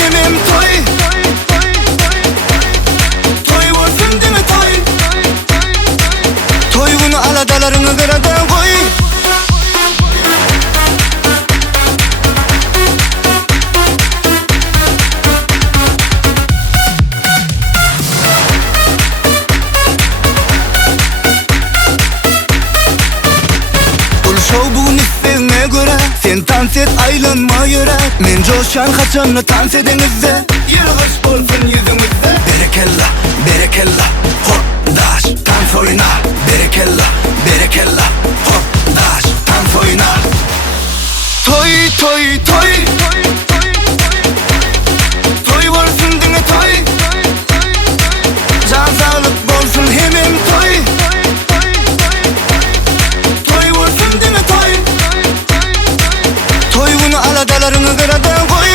hemim toy. Toy olsun deme toy. Toy bunu aladalarını kıradan koy. Show bugün istediğine göre sen dans et aylanma yürek. Men coşan kaçanla dans edinizde yılgış olsun yüzümüzde. Berekella, berekella, hop daş dans oyna. Berekella, berekella, hop daş dans oyna. Toy toy toy. Toy olsun dine toy. Can sağlık bolsun hemim toy. Toy bunu aladalarını kıradan koy.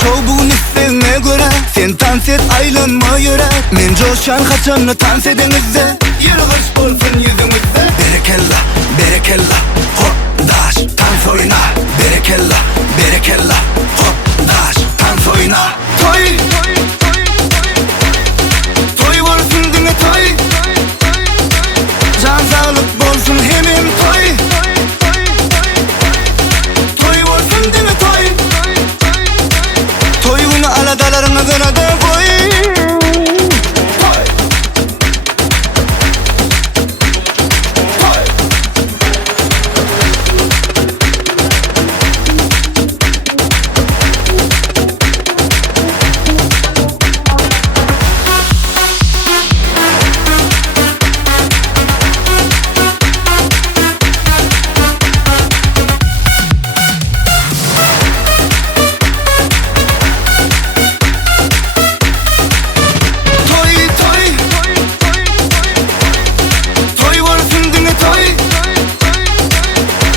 Show bugün istediğine göre sen dans et aylanma yürek. Men coşan kaçanla dans edinizde yılgış olsun yüzümüzde. Berekella, berekella, hop daş dans oyna. Berekella, berekella, hop daş dans oyna. Toy, toy olsun dine toy. Can sağlık bolsun hemim toy. Toy olsun dine toy. Toy bunu aladalarına kıradan koy.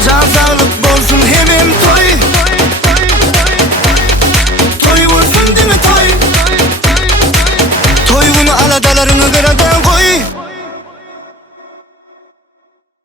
Can sağlık